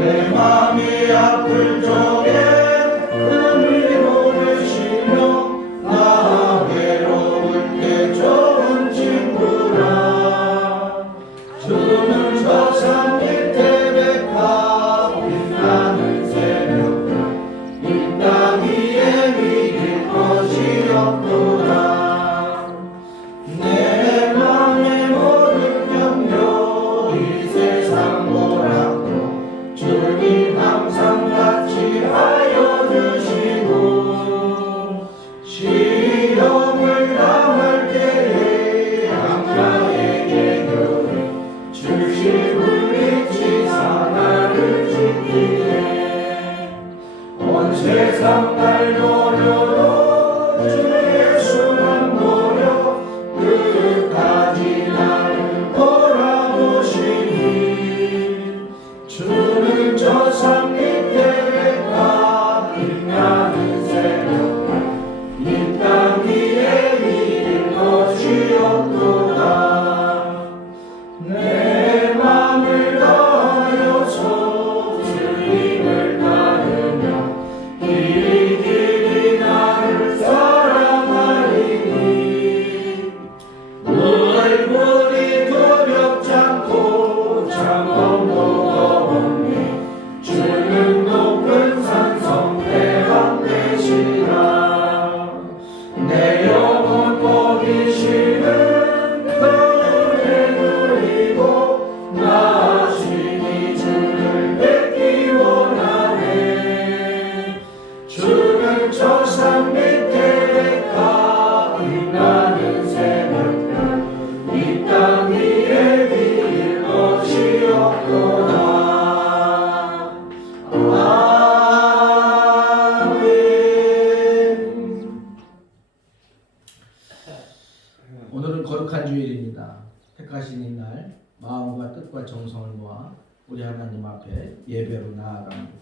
내 맘이 아플 적에 은을 모르시며 나 외로울 때 좋은 친구라. 주는 저 산 밑에 백합 빛나는 새벽별 이 땅 위에 믿을 것이 없구나. 내 맘의 모든 염려 이 세상 뭐라도 주님 항상 같이 하여 주시고 시험을 당할 때에 양자에게 교회 주시 물리치사 나를 지키네. 온 세상 날 노려도 주 예수만 노려 끝까지 나를 돌아보시니. 주는 저 산 밑에 백합 빛나는 새벽별 이 땅 위에 믿을 것이 없도다. 내 맘을 다하여서 주님을 따르며 길이 길이 나를 사랑하리니. 물물이 두렵지 않고 장엄도 없네. 주는 높은 산성 대강 되시라. 내 영혼 먹이시는 그 은혜 누리고 나 신이 주를 뵙기 원하네. 주는 저 산 밑에 백합 빛나는 새벽별 이 땅 위에 믿을 것이 없도다. 아멘. 오늘은 거룩한 주일입니다. 택하신 이 날 마음과 뜻과 정성을 모아 우리 하나님 앞에 예배로 나아갑니다.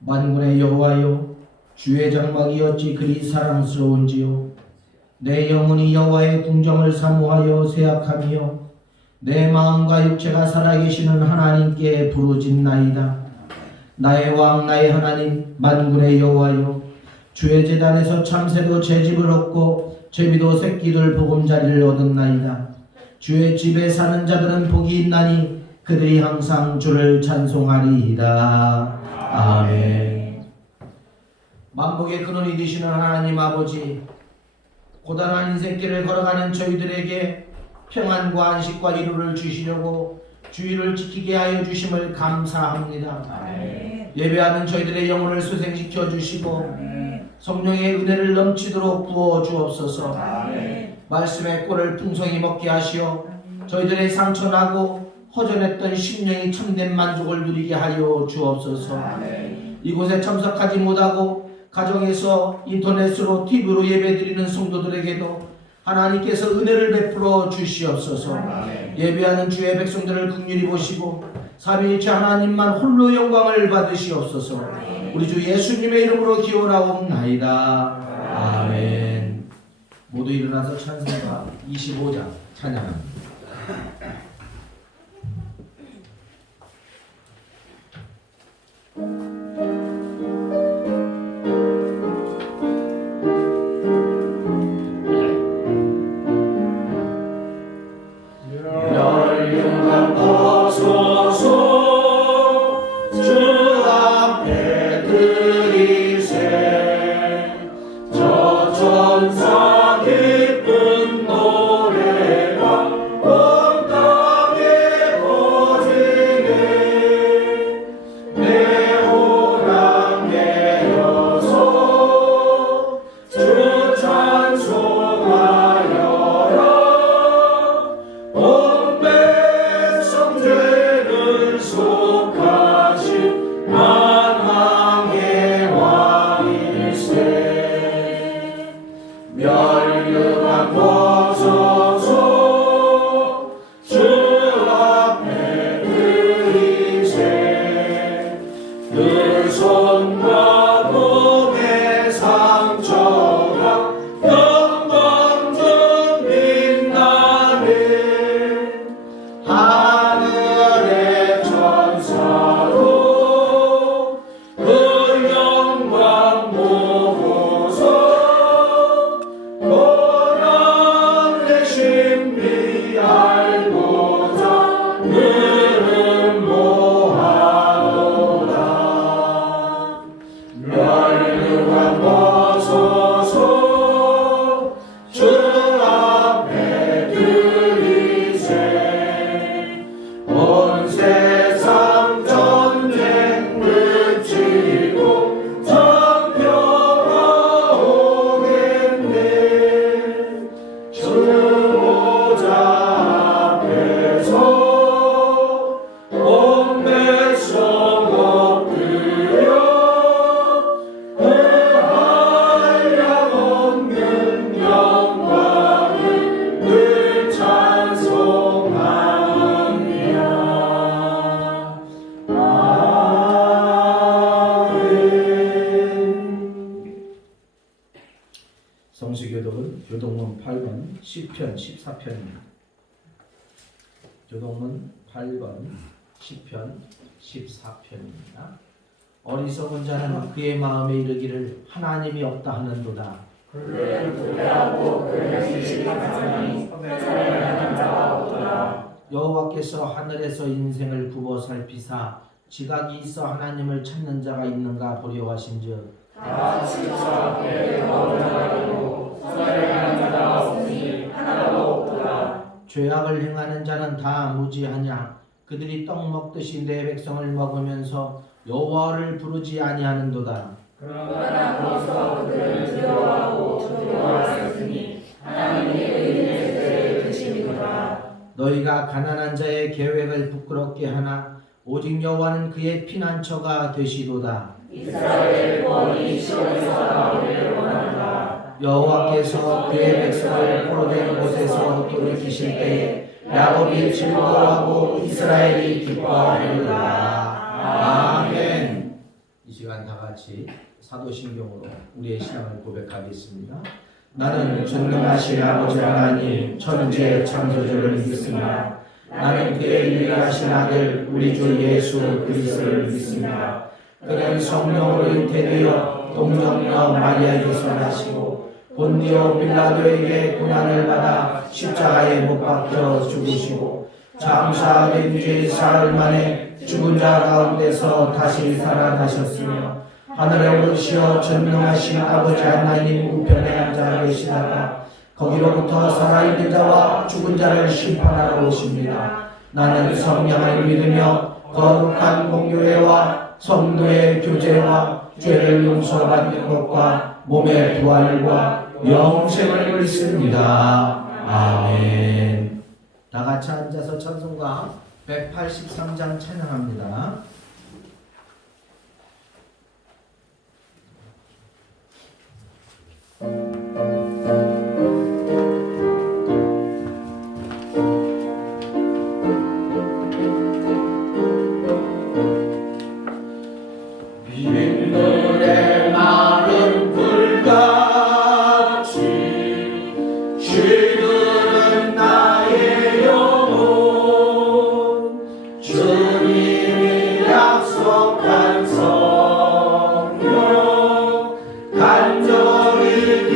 만군의 여호와여, 주의 장막이 어찌 그리 사랑스러운지요. 내 영혼이 여호와의 궁정을 사모하여 세약하며 내 마음과 육체가 살아계시는 하나님께 부르짖나이다. 나의 왕 나의 하나님 만군의 여호와여, 주의 제단에서 참새도 채집을 얻고 제비도 새끼들 보금자리를 얻었나이다. 주의 집에 사는 자들은 복이 있나니 그들이 항상 주를 찬송하리이다. 아멘. 만복의 근원이 되시는 하나님 아버지, 고단한 인생길을 걸어가는 저희들에게 평안과 안식과 이루를 주시려고 주의를 지키게 하여 주심을 감사합니다. 아멘. 예배하는 저희들의 영혼을 소생시켜 주시고 성령의 은혜를 넘치도록 부어 주옵소서. 아멘. 말씀의 꼴을 풍성히 먹게 하시어 저희들의 상처나고 허전했던 심령이 참된 만족을 누리게 하여 주옵소서. 아멘. 이곳에 참석하지 못하고 가정에서 인터넷으로 TV로 예배드리는 성도들에게도 하나님께서 은혜를 베풀어 주시옵소서. 아멘. 예배하는 주의 백성들을 긍휼히 보시고 삼위일체 하나님만 홀로 영광을 받으시옵소서. 아멘. 우리 주 예수님의 이름으로 기원하옵나이다. 아멘. 모두 일어나서 찬송가 25장 찬양합니다. 멸류관 벗어서 주 앞에 드리세. 저 천사 기쁜 노래가 온 땅 너는 뭐하노라 멸류관 벗어서 주 앞에 들이세 온 세상 전쟁 그치고 정평화 오겠네 주 보좌 앞에서 온 백성 엎드려 그 한량 없는 영광을 늘 찬송하리라. 아멘. 성수교독은 교독문 8번 10편 14편입니다. 교독문 8번 10편 14편입니다. 어리석은 자는 그의 마음에 이르기를 하나님이 없다 하는도다. 여호와께서 하늘에서 인생을 굽어 살피사 지각이 있어 하나님을 찾는 자가 있는가 보려 하신즉 죄악을 행하는 자는 다 무지하냐 그들이 떡 먹듯이 내 백성을 먹으면서 여호와를 부르지 아니하는도다. 그러나 거기서 그들은 두려워하고 두려워하였으니 하나님의 의인의 죄를 드시리로다. 너희가 가난한 자의 계획을 부끄럽게 하나 오직 여호와는 그의 피난처가 되시도다. 이스라엘 구원이 시온에서 나오기를 원한다. 여호와께서 그의 백성을 포로된 곳에서 돌이키실 때에 야곱이 즐거워하고 이스라엘이 기뻐하리로다. 아멘. 이 시간 다 같이 사도신경으로 우리의 신앙을 고백하겠습니다. 나는 전능하신 아버지 하나님 천지의 창조주를 믿습니다. 나는 그의 유일하신 아들 우리 주 예수 그리스도를 믿습니다. 그는 성령으로 잉태되어 동정녀 마리아에게서 나시고 본디오 빌라도에게 고난을 받아 십자가에 못 박혀 죽으시고 장사된 뒤 사흘 만에 죽은 자 가운데서 다시 살아나셨으며 하늘에 오르시어 전능하신 아버지 하나님 우편에 앉아 계시다가 거기로부터 살아있는 자와 죽은 자를 심판하러 오십니다. 나는 성령을 믿으며 거룩한 공교회와 성도의 교제와 죄를 용서받는 것과 몸의 부활과 영생을 믿습니다. 아멘. 다 같이 앉아서 찬송가 183장 찬양합니다. 빗물에 마른 불같이 시들은 나의 영혼 주님이 약속한 성령 간절히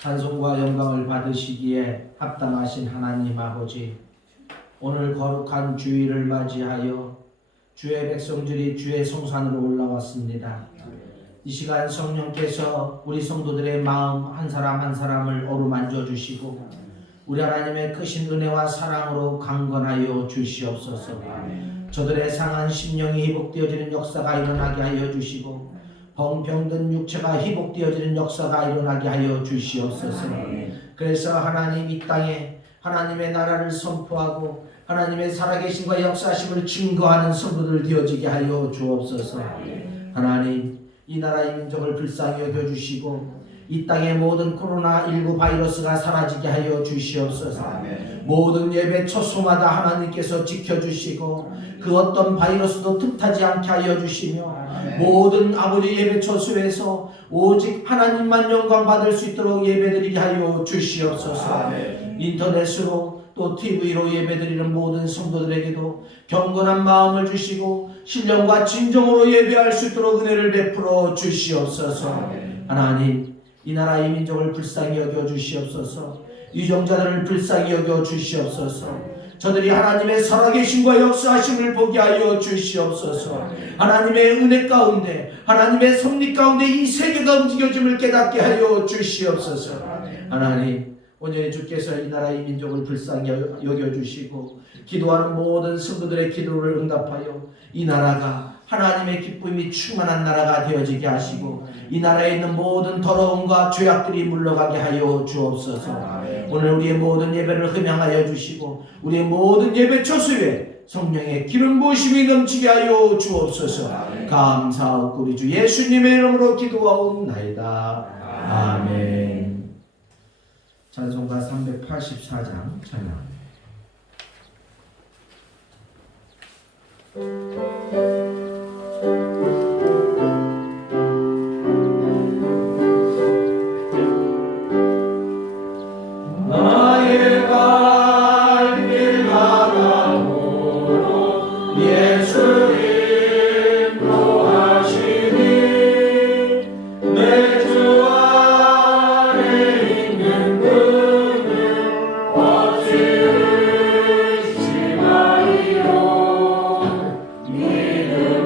찬송과 영광을 받으시기에 합당하신 하나님 아버지, 오늘 거룩한 주일을 맞이하여 주의 백성들이 주의 성산으로 올라왔습니다. 이 시간 성령께서 우리 성도들의 마음 한 사람 한 사람을 어루만져 주시고 우리 하나님의 크신 은혜와 사랑으로 강건하여 주시옵소서. 저들의 상한 심령이 회복되어지는 역사가 일어나게 하여 주시고 병든 육체가 회복되어지는 역사가 일어나게 하여 주시옵소서. 그래서 하나님 이 땅에 하나님의 나라를 선포하고 하나님의 살아계심과 역사심을 증거하는 성도들 되어지게 하여 주옵소서. 하나님 이 나라의 민족을 불쌍히 여겨주시고 이 땅의 모든 코로나19 바이러스가 사라지게 하여 주시옵소서. 모든 예배 초소마다 하나님께서 지켜주시고 그 어떤 바이러스도 틈타지 않게 하여 주시며 모든 아버지 예배 초소에서 오직 하나님만 영광 받을 수 있도록 예배드리게 하여 주시옵소서. 인터넷으로 또 TV로 예배드리는 모든 성도들에게도 경건한 마음을 주시고 신령과 진정으로 예배할 수 있도록 은혜를 베풀어 주시옵소서. 하나님 이 나라의 민족을 불쌍히 여겨 주시옵소서. 유정자들을 불쌍히 여겨 주시옵소서. 저들이 하나님의 살아계심과 역사하심을 보게 하여 주시옵소서. 하나님의 은혜 가운데 하나님의 섭리 가운데 이 세계가 움직여짐을 깨닫게 하여 주시옵소서. 하나님 온전히 주께서 이 나라의 민족을 불쌍히 여겨주시고 기도하는 모든 성도들의 기도를 응답하여 이 나라가 하나님의 기쁨이 충만한 나라가 되어지게 하시고 이 나라에 있는 모든 더러움과 죄악들이 물러가게 하여 주옵소서. 오늘 우리의 모든 예배를 흠양하여 주시고 우리의 모든 예배 초수에 성령의 기름 부으심이 넘치게 하여 주옵소서. 감사하고 우리 주 예수님의 이름으로 기도하옵나이다. 아멘. 찬송가 384장 찬양. 나의 갈길 가라모로 예수님로 하시니 내 주 안에 있는 그는 어찌 의심하리요. 믿음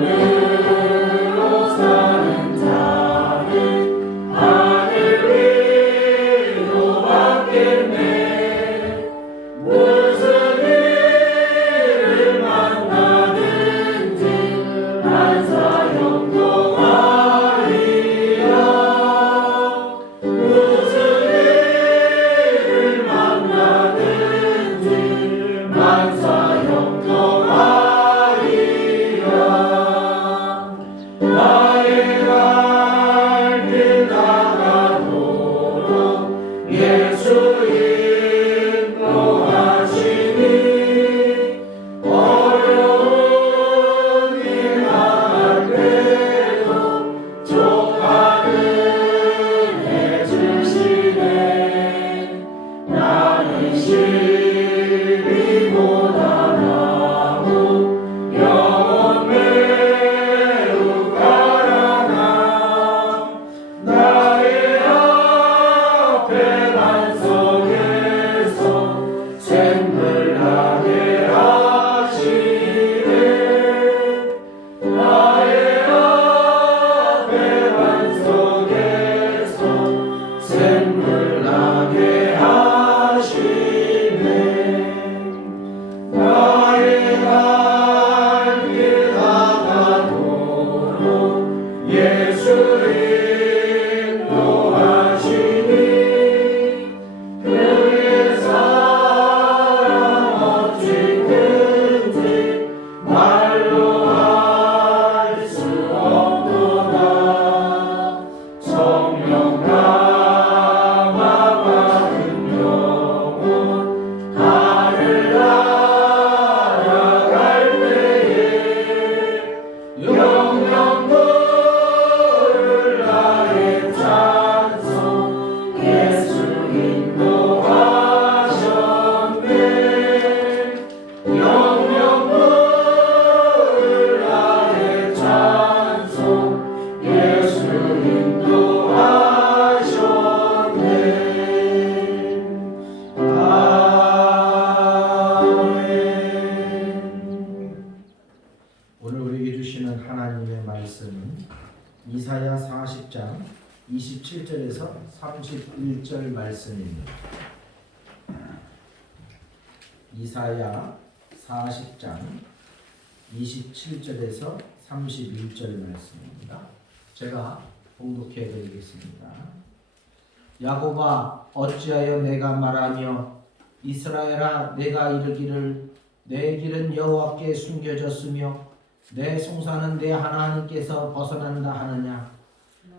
27절에서 31절 말씀입니다. 이사야 40장 27절에서 31절 말씀입니다. 제가 봉독해 드리겠습니다. 야곱아 어찌하여 내가 말하며 이스라엘아 내가 이르기를 내 길은 여호와께 숨겨졌으며 내 송사는 내 하나님께서 벗어난다 하느냐.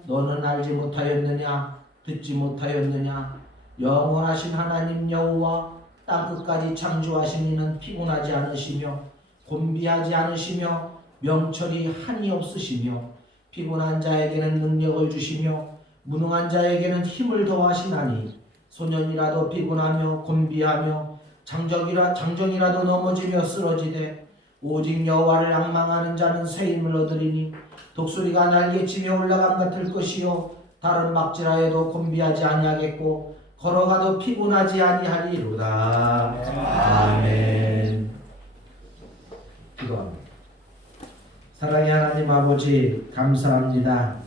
너는 알지 못하였느냐 듣지 못하였느냐. 영원하신 하나님 여호와 땅끝까지 창조하신 이는 피곤하지 않으시며 곤비하지 않으시며 명철이 한이 없으시며 피곤한 자에게는 능력을 주시며 무능한 자에게는 힘을 더하시나니 소년이라도 피곤하며 곤비하며 장정이라도 넘어지며 쓰러지되 오직 여호와를 앙망하는 자는 새 힘을 얻으리니 독수리가 날개치며 올라감 같을 것이요 다른 막질하여도 곤비하지 아니하겠고 걸어가도 피곤하지 아니하리로다. 아멘. 기도합니다. 사랑의 하나님 아버지 감사합니다.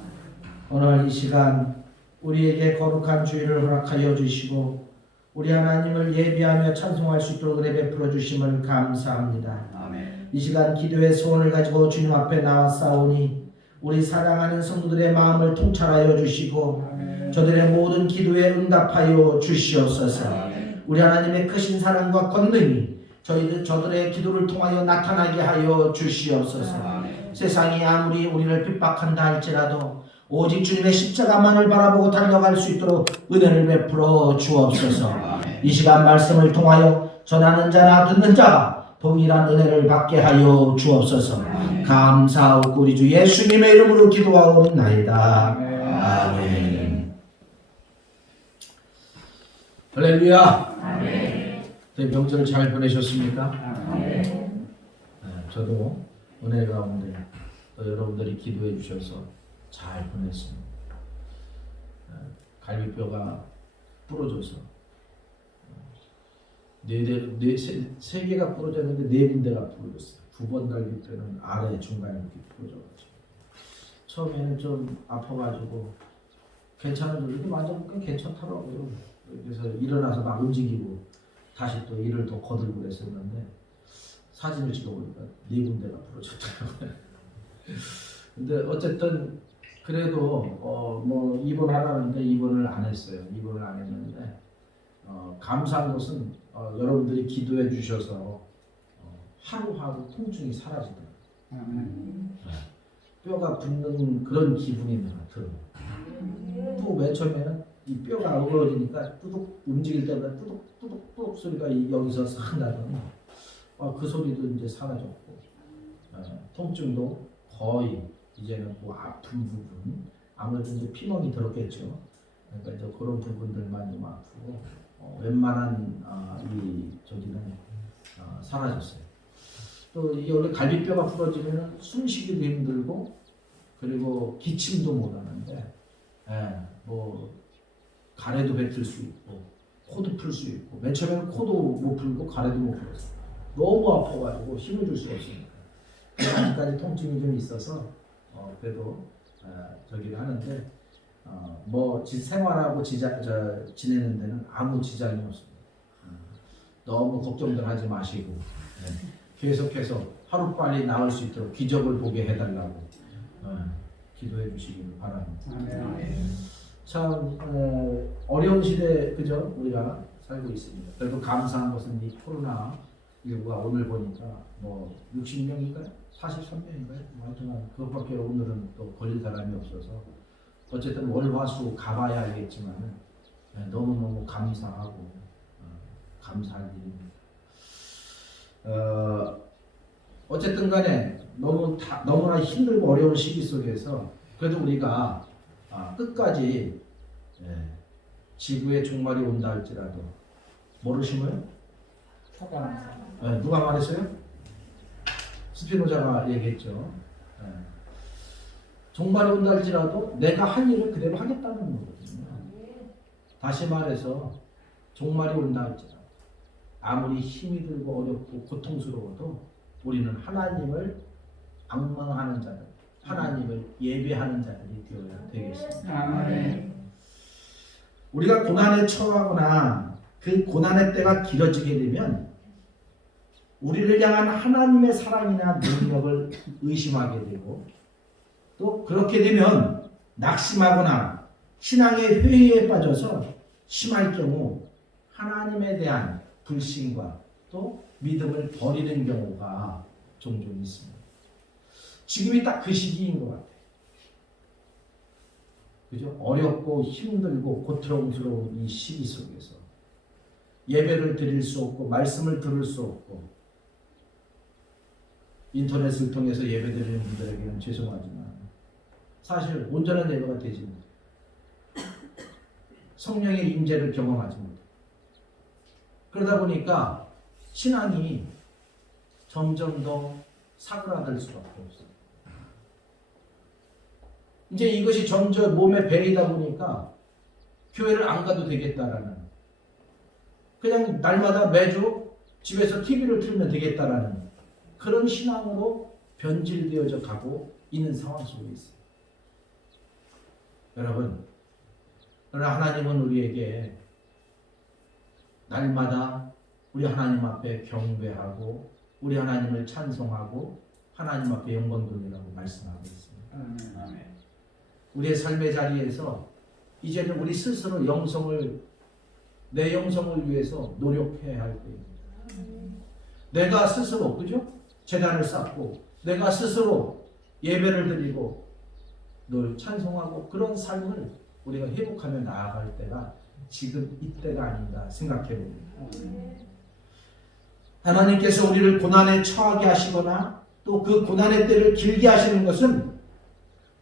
오늘 이 시간 우리에게 거룩한 주일을 허락하여 주시고 우리 하나님을 예배하며 찬송할 수 있도록 은혜 베풀어 주심을 감사합니다. 아멘. 이 시간 기도의 소원을 가지고 주님 앞에 나왔사오니 우리 사랑하는 성도들의 마음을 통찰하여 주시고 저들의 모든 기도에 응답하여 주시옵소서. 우리 하나님의 크신 사랑과 권능이 저들의 기도를 통하여 나타나게 하여 주시옵소서. 세상이 아무리 우리를 핍박한다 할지라도 오직 주님의 십자가만을 바라보고 달려갈 수 있도록 은혜를 베풀어 주옵소서. 이 시간 말씀을 통하여 전하는 자나 듣는 자가 동일한 은혜를 받게 하여 주옵소서. 감사하고 우리 주 예수님의 이름으로 기도하옵나이다. 아멘. 할렐루야. 네, 명절 잘 보내셨습니까? 네, 저도 은혜 가운데 또 여러분들이 기도해 주셔서 잘 보냈습니다. 갈비뼈가 부러져서 세 개가 부러졌는데 네 군데가 부러졌어요. 9번 갈비뼈는 아래 중간에 이렇게 부러져가지고 처음에는 좀 아파가지고 괜찮은데 이렇게 만져보니까 괜찮더라고요. 그래서 일어나서 막 움직이고 다시 또 일을 더 거들고 그랬었는데 사진을 찍어보니까 네 군데가 부러졌더라고요. 근데 어쨌든 그래도 뭐 입원하라는데 입원을 안 했어요. 입원을 안 했는데 감사한 것은 여러분들이 기도해 주셔서 하루하루 통증이 사라지더라고요. 뼈가 붙는 그런 기분이 들어요. 또 맨 처음에는 이 뼈가 어그러지니까 뚜둑 움직일 때마다 뚜둑 소리가 여기서 싹 나더니 그 소리도 이제 사라졌고 통증도 거의 이제는 그 아픈 부분 아무래도 이제 피멍이 들었겠죠. 그러니까 이제 그런 부분들만 좀 아프고 웬만한 저기는 사라졌어요. 또 이게 원래 갈비뼈가 부러지면 숨쉬기도 힘들고 그리고 기침도 못하는데 뭐 가래도 뱉을 수 있고 코도 풀 수 있고 맨 처음에는 코도 못 풀고 가래도 못 풀었어요. 너무 아파가지고 힘을 줄 수가 없으니까 아직까지 통증이 좀 있어서 그래도 저기를 하는데 뭐 생활하고 지내는 데는 아무 지장이 없습니다. 너무 걱정들 하지 마시고 계속해서 하루빨리 나을 수 있도록 기적을 보게 해달라고 기도해 주시기를 바랍니다. 참 어려운 시대 그죠? 우리가 살고 있습니다. 그래도 감사한 것은 이 코로나19가 오늘 보니까 뭐 60명인가요? 43명인가요? 하여튼 그것밖에 오늘은 또 걸릴 사람이 없어서 어쨌든 월화수 가봐야 알겠지만 너무너무 감사하고 감사할 일입니다. 어쨌든 간에 너무나 힘들고 어려운 시기 속에서 그래도 우리가 끝까지 지구의 종말이 온다 할지라도 뭐를 심어요? 누가 말했어요? 스피노자가 얘기했죠. 종말이 온다 할지라도 내가 한 일을 그대로 하겠다는 거거든요. 다시 말해서 종말이 온다 할지라도 아무리 힘이 들고 어렵고 고통스러워도 우리는 하나님을 앙망하는 자들, 하나님을 예배하는 자들이 되어야 되겠습니다. 아멘. 우리가 고난에 처하거나 그 고난의 때가 길어지게 되면 우리를 향한 하나님의 사랑이나 능력을 의심하게 되고, 또 그렇게 되면 낙심하거나 신앙의 회의에 빠져서 심할 경우 하나님에 대한 불신과 또 믿음을 버리는 경우가 종종 있습니다. 지금이 딱 그 시기인 것 같아요. 그죠? 어렵고 힘들고 고통스러운 이 시기 속에서 예배를 드릴 수 없고 말씀을 들을 수 없고, 인터넷을 통해서 예배 드리는 분들에게는 죄송하지만 사실 온전한 예배가 되지 못해요. 성령의 임재를 경험하지 못해요. 그러다 보니까 신앙이 점점 더 사그라들 수밖에 없어요. 이제 이것이 점점 몸에 배이다 보니까 교회를 안 가도 되겠다라는, 그냥 날마다 매주 집에서 TV를 틀면 되겠다라는 그런 신앙으로 변질되어져 가고 있는 상황 속에 있어요. 여러분, 그러나 하나님은 우리에게 날마다 우리 하나님 앞에 경배하고 우리 하나님을 찬송하고 하나님 앞에 영광 돌리라고 말씀하고 있습니다. 아멘. 우리의 삶의 자리에서 이제는 우리 스스로 내 영성을 위해서 노력해야 할 때입니다. 내가 스스로, 그죠? 제단을 쌓고 내가 스스로 예배를 드리고 늘 찬송하고 그런 삶을 우리가 회복하며 나아갈 때가 지금 이때가 아닌가 생각해 봅니다. 하나님께서 우리를 고난에 처하게 하시거나 또 그 고난의 때를 길게 하시는 것은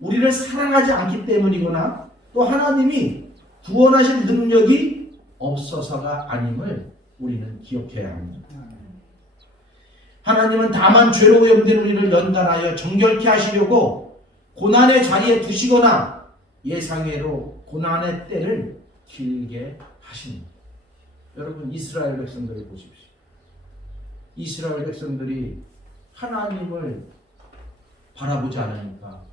우리를 사랑하지 않기 때문이거나 또 하나님이 구원하실 능력이 없어서가 아님을 우리는 기억해야 합니다. 하나님은 다만 죄로 오염된 우리를 연단하여 정결케 하시려고 고난의 자리에 두시거나 예상외로 고난의 때를 길게 하십니다. 여러분, 이스라엘 백성들을 보십시오. 이스라엘 백성들이 하나님을 바라보지 않으니까,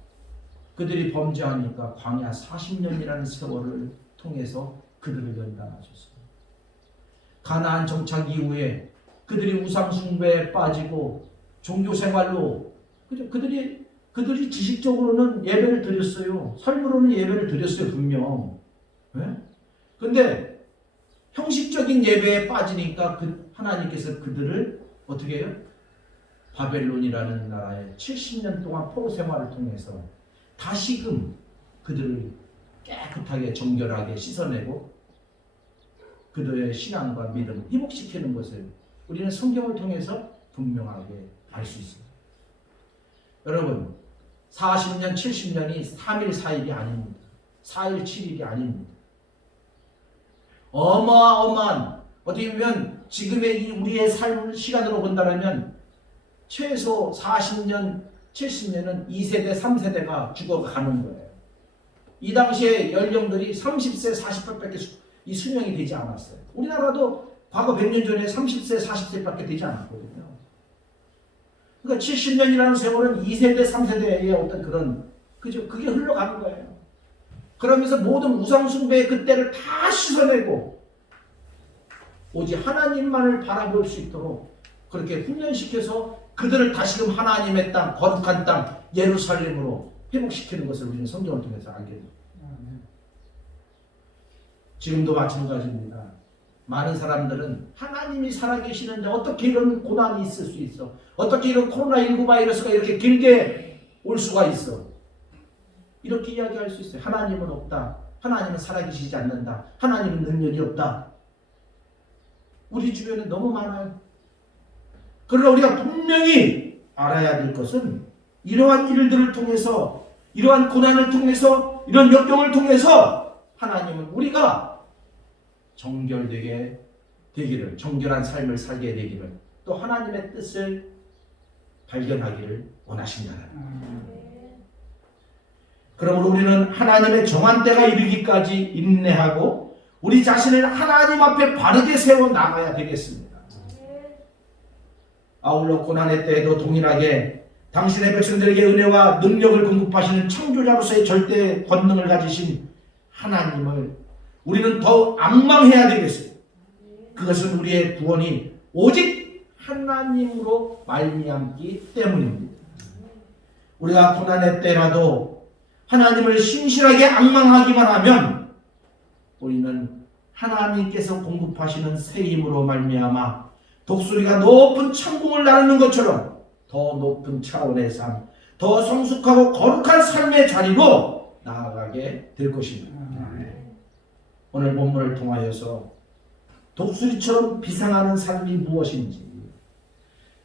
그들이 범죄하니까 광야 40년이라는 세월을 통해서 그들을 연단하셨습니다. 가나안 정착 이후에 그들이 우상 숭배에 빠지고 종교 생활로, 그죠? 그들이 지식적으로는 예배를 드렸어요. 삶으로는 예배를 드렸어요, 분명. 네? 근데 형식적인 예배에 빠지니까 하나님께서 그들을 어떻게 해요? 바벨론이라는 나라에 70년 동안 포로 생활을 통해서 다시금 그들을 깨끗하게 정결하게 씻어내고 그들의 신앙과 믿음을 회복시키는 것을 우리는 성경을 통해서 분명하게 알 수 있습니다. 여러분, 40년, 70년이 3일, 4일이 아닙니다. 4일, 7일이 아닙니다. 어마어마한, 어떻게 보면 지금의 우리의 삶 시간으로 본다면 최소 40년, 70년은 2세대, 3세대가 죽어가는 거예요. 이 당시에 연령들이 30세, 40세밖에 이 수명이 되지 않았어요. 우리나라도 과거 100년 전에 30세, 40세밖에 되지 않았거든요. 그러니까 70년이라는 세월은 2세대, 3세대의 어떤 그런, 그죠? 그게 흘러가는 거예요. 그러면서 모든 우상숭배의 그때를 다 씻어내고 오직 하나님만을 바라볼 수 있도록 그렇게 훈련시켜서 그들을 다시금 하나님의 땅, 거룩한 땅, 예루살렘으로 회복시키는 것을 우리는 성경을 통해서 알게 됩니다. 지금도 마찬가지입니다. 많은 사람들은 하나님이 살아계시는데 어떻게 이런 고난이 있을 수 있어? 어떻게 이런 코로나19 바이러스가 이렇게 길게 올 수가 있어? 이렇게 이야기할 수 있어요. 하나님은 없다. 하나님은 살아계시지 않는다. 하나님은 능력이 없다. 우리 주변에 너무 많아요. 그러나 우리가 분명히 알아야 될 것은 이러한 일들을 통해서, 이러한 고난을 통해서, 이런 역경을 통해서 하나님은 우리가 정결되게 되기를, 정결한 삶을 살게 되기를, 또 하나님의 뜻을 발견하기를 원하신다. 그러므로 우리는 하나님의 정한 때가 이르기까지 인내하고 우리 자신을 하나님 앞에 바르게 세워 나가야 되겠습니다. 아울러 고난의 때에도 동일하게 당신의 백성들에게 은혜와 능력을 공급하시는 창조자로서의 절대 권능을 가지신 하나님을 우리는 더 앙망해야 되겠어요. 그것은 우리의 구원이 오직 하나님으로 말미암기 때문입니다. 우리가 고난의 때라도 하나님을 신실하게 앙망하기만 하면 우리는 하나님께서 공급하시는 새 힘으로 말미암아 독수리가 높은 창공을 나르는 것처럼 더 높은 차원의 삶, 더 성숙하고 거룩한 삶의 자리로 나아가게 될 것입니다. 오늘 본문을 통하여서 독수리처럼 비상하는 삶이 무엇인지,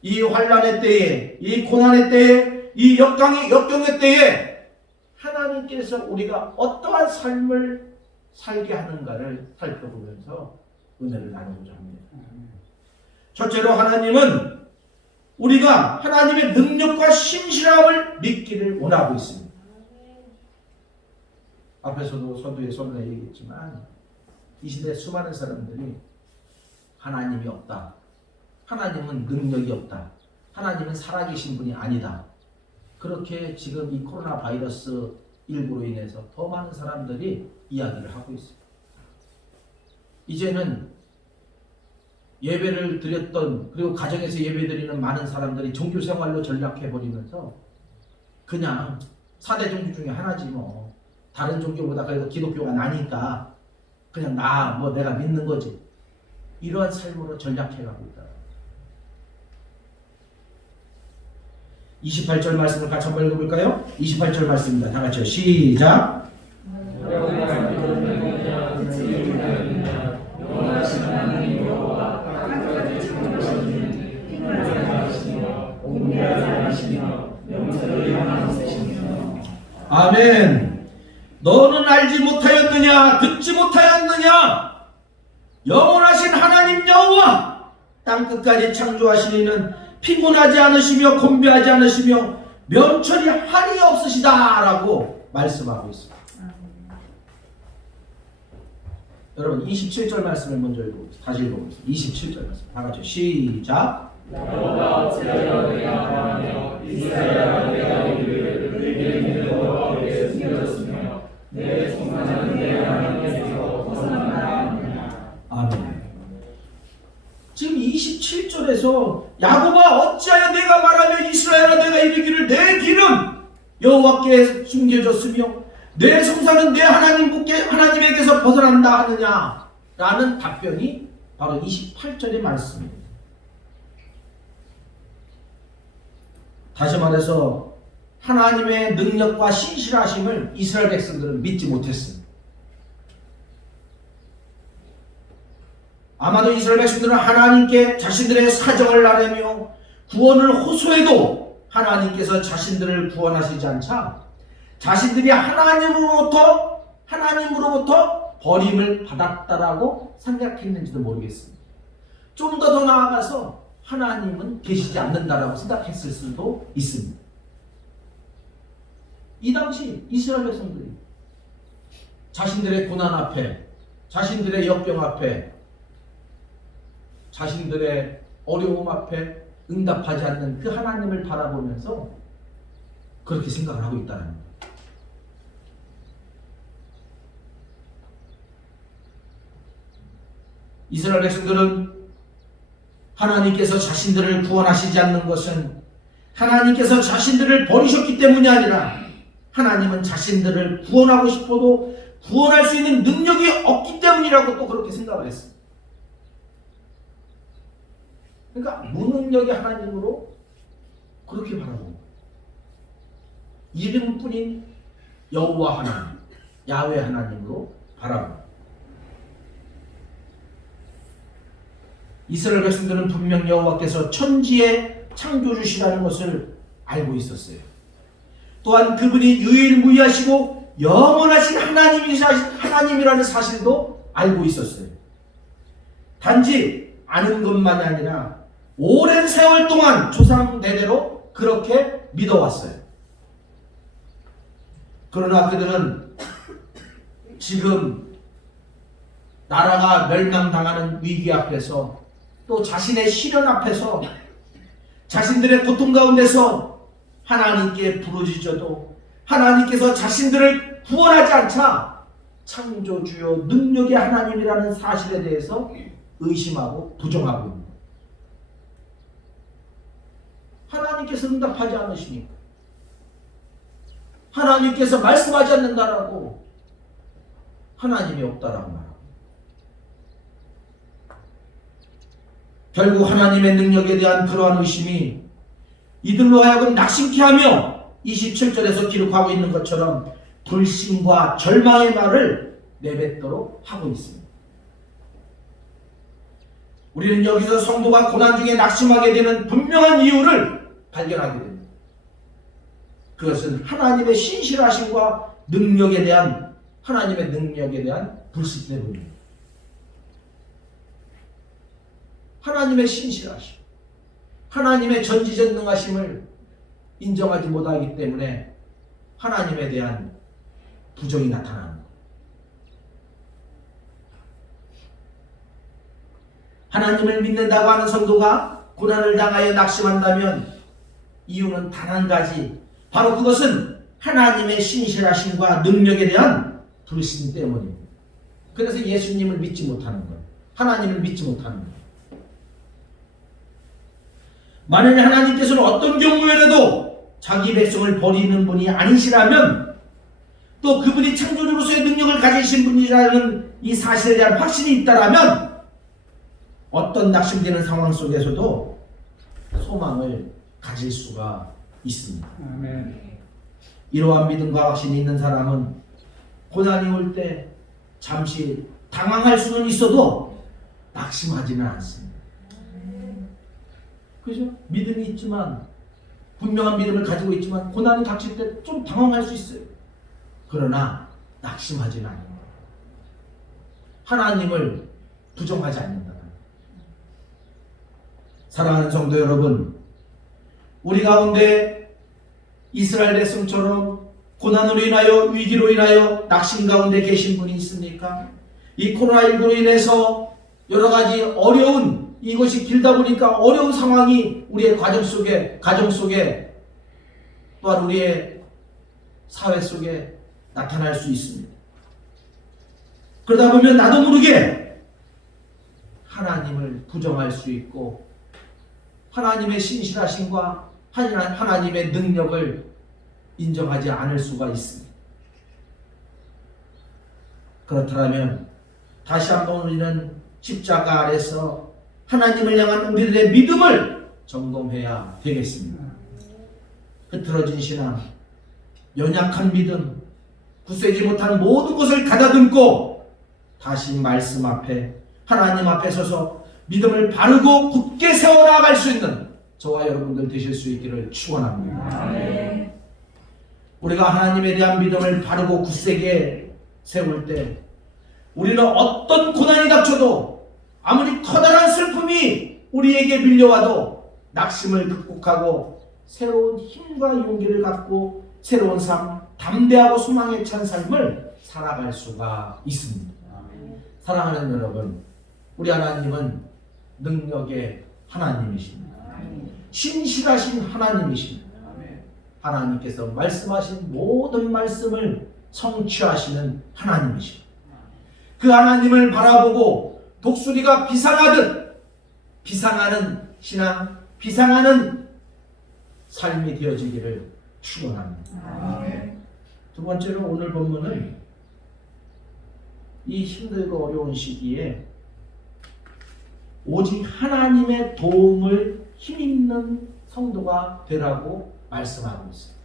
이 환난의 때에, 이 고난의 때에, 이 역경의 때에 하나님께서 우리가 어떠한 삶을 살게 하는가를 살펴보면서 은혜를 나누고자 합니다. 첫째로 하나님은 우리가 하나님의 능력과 신실함을 믿기를 원하고 있습니다. 앞에서도 서두에 설명해 얘기했지만 이 시대 수많은 사람들이 하나님이 없다, 하나님은 능력이 없다, 하나님은 살아계신 분이 아니다, 그렇게 지금 이 코로나 바이러스 19로 인해서 더 많은 사람들이 이야기를 하고 있습니다. 이제는 예배를 드렸던, 그리고 가정에서 예배 드리는 많은 사람들이 종교생활로 전락해버리면서 그냥 4대 종교 중에 하나지 뭐, 다른 종교보다 그래도 기독교가 나니까 그냥 내가 믿는 거지, 이러한 삶으로 전락해가고 있다. 28절 말씀을 같이 한번 읽어볼까요? 28절 말씀입니다. 다 같이요. 시작. 아멘. 너는 알지 못하였느냐, 듣지 못하였느냐, 영원하신 하나님 여호와 땅 끝까지 창조하신 이는 피곤하지 않으시며 곤비하지 않으시며 명철이 한이 없으시다 라고 말씀하고 있습니다. 여러분 27절 말씀을 먼저 읽어보겠습니다. 다시 읽어보겠습니다. 27절 말씀 다 같이 시작. 너가 어찌하여 내가 말하며 이스라엘아 내가 이르기를 너희에게 있는 여호와께 숨겨졌으며 내 성산은 내 하나님께서 벗어나느냐. 아멘. 지금 27절에서 야곱아 어찌하여 내가 말하며 이스라엘아 내가 이르기를 내 길은 여호와께 숨겨졌으며 내 성산은 내 하나님에게서 벗어난다 하느냐 라는 답변이 바로 28절의 말씀입니다. 다시 말해서 하나님의 능력과 신실하심을 이스라엘 백성들은 믿지 못했습니다. 아마도 이스라엘 백성들은 하나님께 자신들의 사정을 아뢰며 구원을 호소해도 하나님께서 자신들을 구원하시지 않자 자신들이 하나님으로부터 버림을 받았다라고 생각했는지도 모르겠습니다. 좀 더 나아가서 하나님은 계시지 않는다라고 생각했을 수도 있습니다. 이 당시 이스라엘 백성들이 자신들의 고난 앞에, 자신들의 역경 앞에, 자신들의 어려움 앞에 응답하지 않는 그 하나님을 바라보면서 그렇게 생각을 하고 있다는 겁니다. 이스라엘 백성들은 하나님께서 자신들을 구원하시지 않는 것은 하나님께서 자신들을 버리셨기 때문이 아니라 하나님은 자신들을 구원하고 싶어도 구원할 수 있는 능력이 없기 때문이라고 또 그렇게 생각을 했습니다. 그러니까 무능력의 하나님으로 그렇게 바라보는 거예요. 이름뿐인 여호와 하나님, 야훼 하나님으로 바라보는 거예요. 이스라엘 백성들은 분명 여호와께서 천지의 창조주시라는 것을 알고 있었어요. 또한 그분이 유일무이하시고 영원하신 하나님이라는 사실도 알고 있었어요. 단지 아는 것만이 아니라 오랜 세월 동안 조상 대대로 그렇게 믿어왔어요. 그러나 그들은 지금 나라가 멸망당하는 위기 앞에서 또 자신의 시련 앞에서 자신들의 고통 가운데서 하나님께 부르짖어도 하나님께서 자신들을 구원하지 않자 창조주요 능력의 하나님이라는 사실에 대해서 의심하고 부정하고 있는 거예요. 하나님께서 응답하지 않으시니까, 하나님께서 말씀하지 않는다라고 하나님이 없다라고 말합니다. 결국 하나님의 능력에 대한 그러한 의심이 이들로 하여금 낙심케 하며 27절에서 기록하고 있는 것처럼 불신과 절망의 말을 내뱉도록 하고 있습니다. 우리는 여기서 성도가 고난 중에 낙심하게 되는 분명한 이유를 발견하게 됩니다. 그것은 하나님의 신실하심과 능력에 대한, 하나님의 능력에 대한 불신 때문입니다. 하나님의 신실하심, 하나님의 전지전능하심을 인정하지 못하기 때문에 하나님에 대한 부정이 나타나는 거예요. 하나님을 믿는다고 하는 성도가 고난을 당하여 낙심한다면 이유는 단 한 가지, 바로 그것은 하나님의 신실하심과 능력에 대한 불신 때문입니다. 그래서 예수님을 믿지 못하는 거예요. 하나님을 믿지 못하는 거예요. 만약에 하나님께서는 어떤 경우에라도 자기 백성을 버리는 분이 아니시라면, 또 그분이 창조주로서의 능력을 가지신 분이라는 이 사실에 대한 확신이 있다라면 어떤 낙심되는 상황 속에서도 소망을 가질 수가 있습니다. 아멘. 이러한 믿음과 확신이 있는 사람은 고난이 올 때 잠시 당황할 수는 있어도 낙심하지는 않습니다. 그죠? 믿음이 있지만, 분명한 믿음을 가지고 있지만 고난이 닥칠 때 좀 당황할 수 있어요. 그러나 낙심하지는 않는다. 하나님을 부정하지 않는다. 사랑하는 성도 여러분, 우리 가운데 이스라엘 백성처럼 고난으로 인하여, 위기로 인하여 낙심 가운데 계신 분이 있습니까? 이 코로나19로 인해서 여러 가지 어려운, 이것이 길다 보니까 어려운 상황이 우리의 가정 속에 또한 우리의 사회 속에 나타날 수 있습니다. 그러다 보면 나도 모르게 하나님을 부정할 수 있고 하나님의 신실하심과 하나님의 능력을 인정하지 않을 수가 있습니다. 그렇다면 다시 한번 우리는 십자가 아래서 하나님을 향한 우리들의 믿음을 점검해야 되겠습니다. 흐트러진 신앙, 연약한 믿음, 굳세지 못한 모든 것을 가다듬고 다시 말씀 앞에, 하나님 앞에 서서 믿음을 바르고 굳게 세워나갈 수 있는 저와 여러분들 되실 수 있기를 축원합니다. 아멘. 우리가 하나님에 대한 믿음을 바르고 굳세게 세울 때 우리는 어떤 고난이 닥쳐도, 아무리 커다란 슬픔이 우리에게 밀려와도 낙심을 극복하고 새로운 힘과 용기를 갖고 새로운 삶, 담대하고 소망에 찬 삶을 살아갈 수가 있습니다. 사랑하는 여러분, 우리 하나님은 능력의 하나님이십니다. 신실하신 하나님이십니다. 하나님께서 말씀하신 모든 말씀을 성취하시는 하나님이십니다. 그 하나님을 바라보고 독수리가 비상하듯 비상하는 신앙, 비상하는 삶이 되어지기를 축원합니다. 두 번째로 오늘 본문은 이 힘들고 어려운 시기에 오직 하나님의 도움을 힘있는 성도가 되라고 말씀하고 있습니다.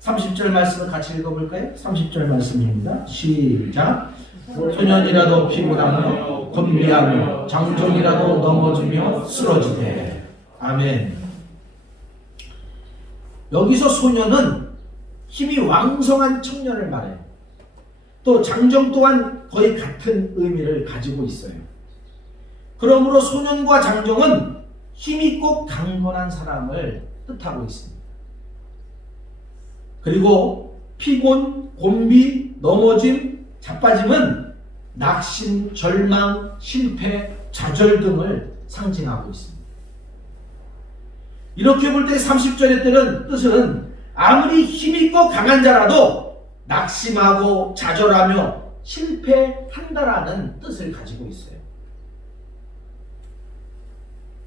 30절 말씀을 같이 읽어볼까요? 30절 말씀입니다. 시작. 소년이라도 피곤하며 곤비하며 장정이라도 넘어지며 쓰러지되. 아멘. 여기서 소년은 힘이 왕성한 청년을 말해요. 또 장정 또한 거의 같은 의미를 가지고 있어요. 그러므로 소년과 장정은 힘있고 강건한 사람을 뜻하고 있습니다. 그리고 피곤, 곤비, 넘어짐, 자빠짐은 낙심, 절망, 실패, 좌절 등을 상징하고 있습니다. 이렇게 볼 때 30절의 뜻은 아무리 힘있고 강한 자라도 낙심하고 좌절하며 실패한다라는 뜻을 가지고 있어요.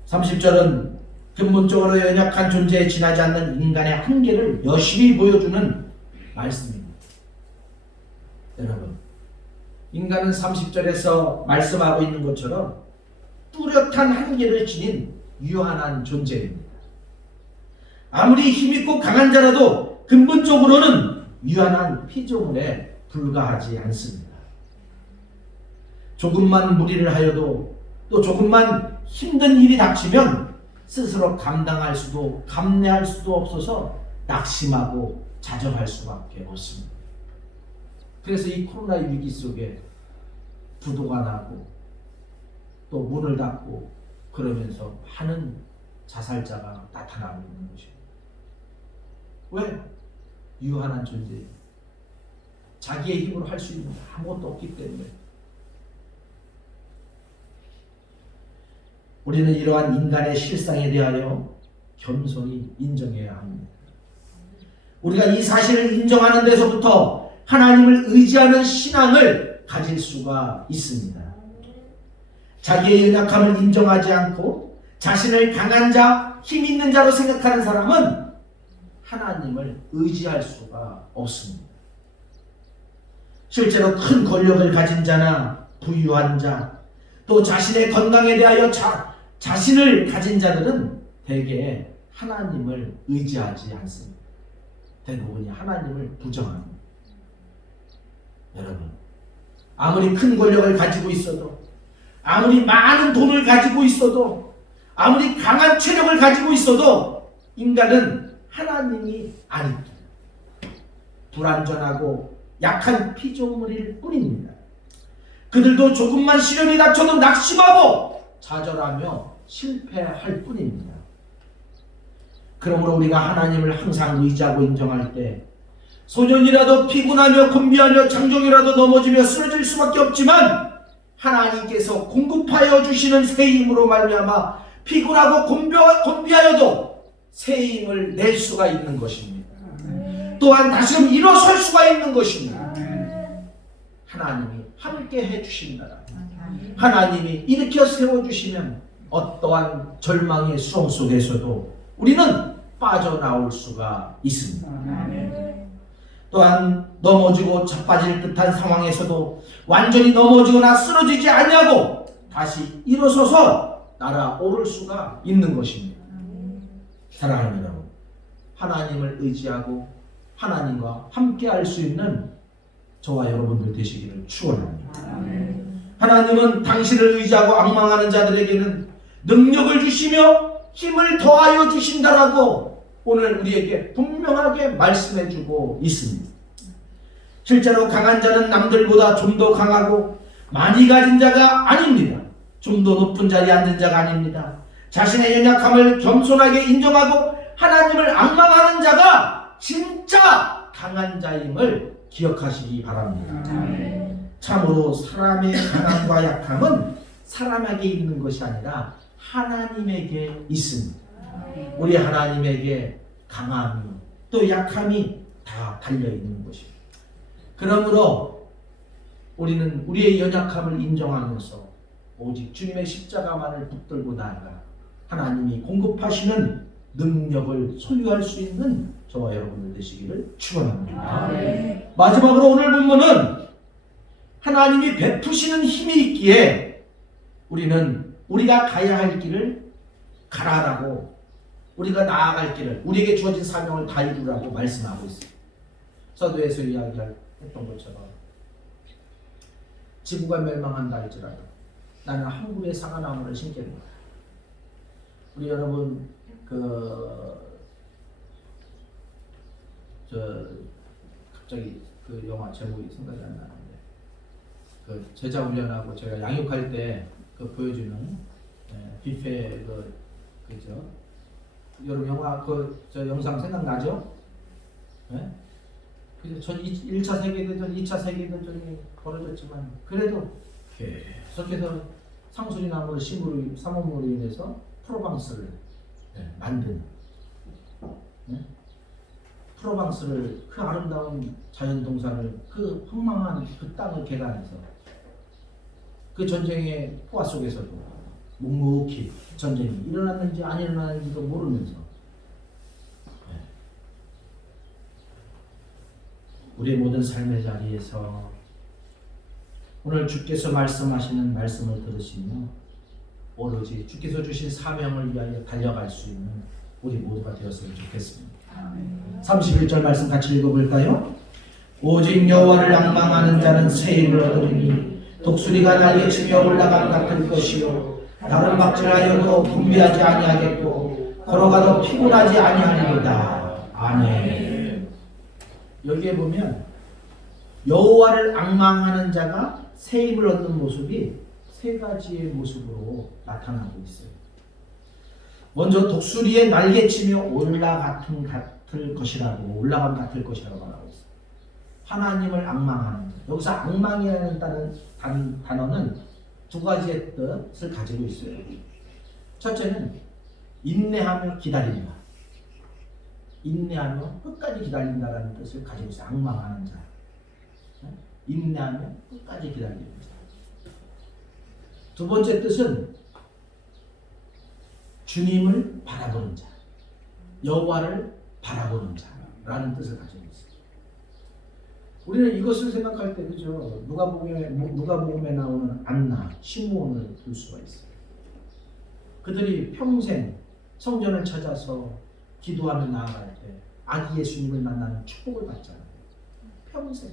30절은 근본적으로 연약한 존재에 지나지 않는 인간의 한계를 여실히 보여주는 말씀입니다. 여러분, 인간은 30절에서 말씀하고 있는 것처럼 뚜렷한 한계를 지닌 유한한 존재입니다. 아무리 힘있고 강한 자라도 근본적으로는 유한한 피조물에 불과하지 않습니다. 조금만 무리를 하여도 또 조금만 힘든 일이 닥치면 스스로 감당할 수도 감내할 수도 없어서 낙심하고 좌절할 수밖에 없습니다. 그래서 이 코로나 위기 속에 부도가 나고 또 문을 닫고 그러면서 많은 자살자가 나타나고 있는 것입니다. 왜? 유한한 존재예요. 자기의 힘으로 할 수 있는 아무것도 없기 때문에. 우리는 이러한 인간의 실상에 대하여 겸손히 인정해야 합니다. 우리가 이 사실을 인정하는 데서부터 하나님을 의지하는 신앙을 가질 수가 있습니다. 자기의 연약함을 인정하지 않고 자신을 강한 자, 힘 있는 자로 생각하는 사람은 하나님을 의지할 수가 없습니다. 실제로 큰 권력을 가진 자나 부유한 자, 또 자신의 건강에 대하여 자신을 가진 자들은 대개 하나님을 의지하지 않습니다. 대부분이 하나님을 부정합니다. 여러분, 아무리 큰 권력을 가지고 있어도, 아무리 많은 돈을 가지고 있어도, 아무리 강한 체력을 가지고 있어도 인간은 하나님이 아닙니다. 불완전하고 약한 피조물일 뿐입니다. 그들도 조금만 시련이 닥쳐도 낙심하고 좌절하며 실패할 뿐입니다. 그러므로 우리가 하나님을 항상 의지하고 인정할 때 소년이라도 피곤하며 곤비하며 장정이라도 넘어지며 쓰러질 수밖에 없지만 하나님께서 공급하여 주시는 새 힘으로 말미암아 피곤하고 곤비하여도 새 힘을 낼 수가 있는 것입니다. 또한 다시금 일어설 수가 있는 것입니다. 하나님이 함께 해주신다. 하나님이 일으켜 세워주시면 어떠한 절망의 수렁 속에서도 우리는 빠져나올 수가 있습니다. 또한 넘어지고 자빠질 듯한 상황에서도 완전히 넘어지거나 쓰러지지 아니하고 다시 일어서서 날아오를 수가 있는 것입니다. 사랑하는 여러분, 하나님을 의지하고 하나님과 함께 할 수 있는 저와 여러분들 되시기를 축원합니다. 하나님은 당신을 의지하고 앙망하는 자들에게는 능력을 주시며 힘을 더하여 주신다라고 오늘 우리에게 분명하게 말씀해주고 있습니다. 실제로 강한 자는 남들보다 좀 더 강하고 많이 가진 자가 아닙니다. 좀 더 높은 자리에 앉은 자가 아닙니다. 자신의 연약함을 겸손하게 인정하고 하나님을 앙망하는 자가 진짜 강한 자임을 기억하시기 바랍니다. 참으로 사람의 강함과 약함은 사람에게 있는 것이 아니라 하나님에게 있습니다. 우리 하나님에게 강함이 또 약함이 다 달려있는 것입니다. 그러므로 우리는 우리의 연약함을 인정하면서 오직 주님의 십자가만을 붙들고 나아가 하나님이 공급하시는 능력을 소유할 수 있는 저와 여러분들 되시기를 축원합니다. 마지막으로 오늘 본문은 하나님이 베푸시는 힘이 있기에 우리는 우리가 가야 할 길을 가라라고, 우리가 나아갈 길을, 우리에게 주어진 사명을 다 이루라고 말씀하고 있습니다. 서두에서 이야기했던 것처럼 지구가 멸망한다 할지라도 나는 한 그루의 사과나무를 심겠노라. 우리 여러분 갑자기 그 영화 제목이 생각이 안 나는데 그 제자 훈련하고 제가 양육할 때 그 보여주는 뷔페 그죠? 여러분 영화 저 영상 생각나죠? 네? 그래서 전 1차 세계대전, 2차 세계대전이 벌어졌지만 그래도 계속해서 상수리나무를 사물로 인해서 프로방스를 만든 프로방스를 그 아름다운 자연 동산을 그 흥망한 그 땅을 개간해서 그 전쟁의 포화 속에서도 묵묵히 전쟁이 일어났는지 안 일어났는지도 모르면서 우리 모든 삶의 자리에서 오늘 주께서 말씀하시는 말씀을 들으시며 오로지 주께서 주신 사명을 위하여 달려갈 수 있는 우리 모두가 되었으면 좋겠습니다. 31절 말씀 같이 읽어볼까요? 오직 여호와를 앙망하는 자는 새 힘을 얻으리니 독수리가 날개치며 올라감 같을 것이요 다른 박질하여도 분비하지 아니하겠고 걸어가도 피곤하지 아니하리로다. 아멘. 여기에 보면 여호와를 앙망하는 자가 새 힘을 얻는 모습이 세 가지의 모습으로 나타나고 있어요. 먼저 독수리의 날개치며 올라갈 것이라고 말하고 있어요. 하나님을 앙망하는 것. 여기서 앙망이라는 단어는 두 가지의 뜻을 가지고 있어요. 첫째는 인내하며 기다린다. 인내하며 끝까지 기다린다라는 뜻을 가지고 있어요. 앙망하는 자. 인내하며 끝까지 기다리는 자. 두 번째 뜻은 주님을 바라보는 자, 여호와를 바라보는 자라는 뜻을 가지고 있어요. 우리는 이것을 생각할 때 그죠? 누가복음에 나오는 안나, 시므온을 볼 수가 있어요. 그들이 평생 성전을 찾아서 기도하며 나아갈 때 아기 예수님을 만나는 축복을 받잖아요. 평생.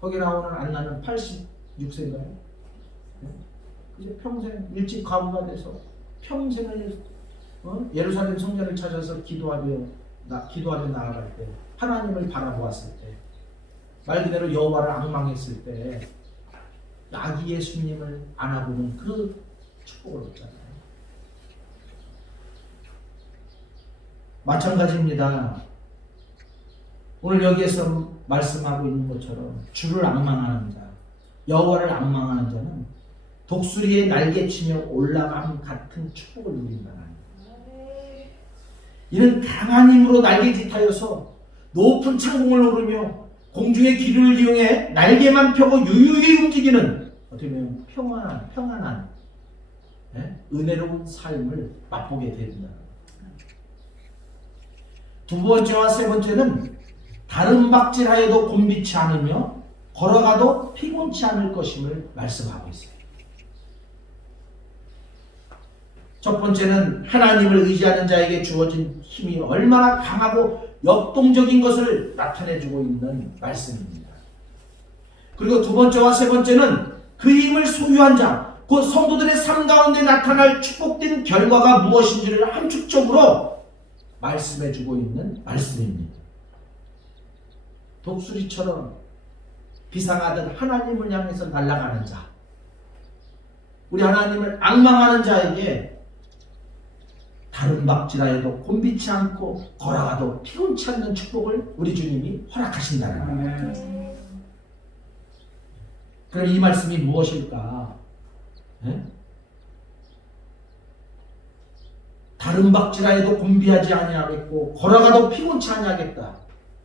거기 나오는 안나는 86세인가요? 이제 평생 일찍 과부가 돼서 평생을 예루살렘 성전을 찾아서 기도하며 나아갈 때 하나님을 바라보았을 때 말 그대로 여호와를 앙망했을 때 아기 예수님을 안아보는 그 축복을 얻잖아요. 마찬가지입니다. 오늘 여기에서 말씀하고 있는 것처럼 주를 앙망하는 자, 여호와를 앙망하는 자는 독수리의 날개치며 올라감 같은 축복을 누린다는 거예요. 이는 강한 힘으로 날개짓하여서 높은 창공을 오르며 공중의 기류를 이용해 날개만 펴고 유유히 움직이는 어떻게 보면 평안한 은혜로운 삶을 맛보게 된다. 두 번째와 세 번째는 다른 박질하여도 곤비치 않으며 걸어가도 피곤치 않을 것임을 말씀하고 있어요. 첫 번째는 하나님을 의지하는 자에게 주어진 힘이 얼마나 강하고 역동적인 것을 나타내주고 있는 말씀입니다. 그리고 두 번째와 세 번째는 그 힘을 소유한 자, 그 성도들의 삶 가운데 나타날 축복된 결과가 무엇인지를 함축적으로 말씀해주고 있는 말씀입니다. 독수리처럼 비상하듯 하나님을 향해서 날아가는 자, 우리 하나님을 앙망하는 자에게 다른 박질하여도 곤비치 않고 걸어가도 피곤치 않는 축복을 우리 주님이 허락하신다는 겁니다. 그럼 이 말씀이 무엇일까? 다른 박질하여도 곤비하지 아니하겠고 걸어가도 피곤치 아니하겠다.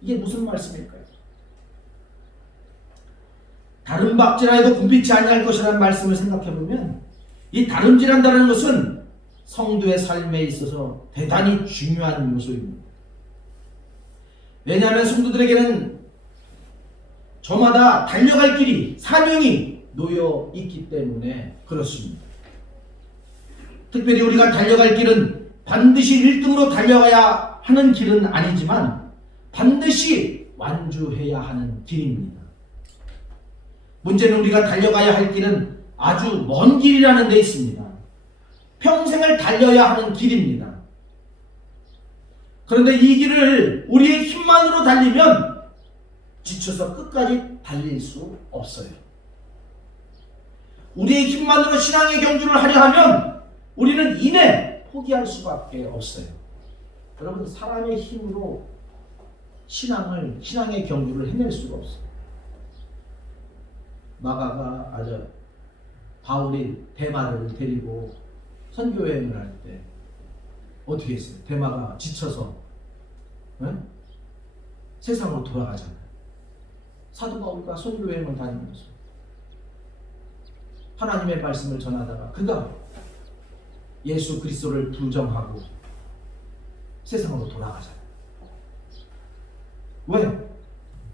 이게 무슨 말씀일까요? 다른 박질하여도 곤비치 아니할 것이라는 말씀을 생각해보면 이 다름질한다는 것은 성도의 삶에 있어서 대단히 중요한 요소입니다. 왜냐하면 성도들에게는 저마다 달려갈 길이, 사명이 놓여 있기 때문에 그렇습니다. 특별히 우리가 달려갈 길은 반드시 1등으로 달려가야 하는 길은 아니지만 반드시 완주해야 하는 길입니다. 문제는 우리가 달려가야 할 길은 아주 먼 길이라는 데 있습니다. 평생을 달려야 하는 길입니다. 그런데 이 길을 우리의 힘만으로 달리면 지쳐서 끝까지 달릴 수 없어요. 우리의 힘만으로 신앙의 경주를 하려 하면 우리는 이내 포기할 수밖에 없어요. 여러분, 사람의 힘으로 신앙의 경주를 해낼 수가 없어요. 바울이 대마를 데리고 선교여행을 할 때 어떻게 했어요? 데마가 지쳐서 세상으로 돌아가잖아요. 사도 바울과 선교 여행을 다니면서 하나님의 말씀을 전하다가 그가 예수 그리스도를 부정하고 세상으로 돌아가잖아요. 왜?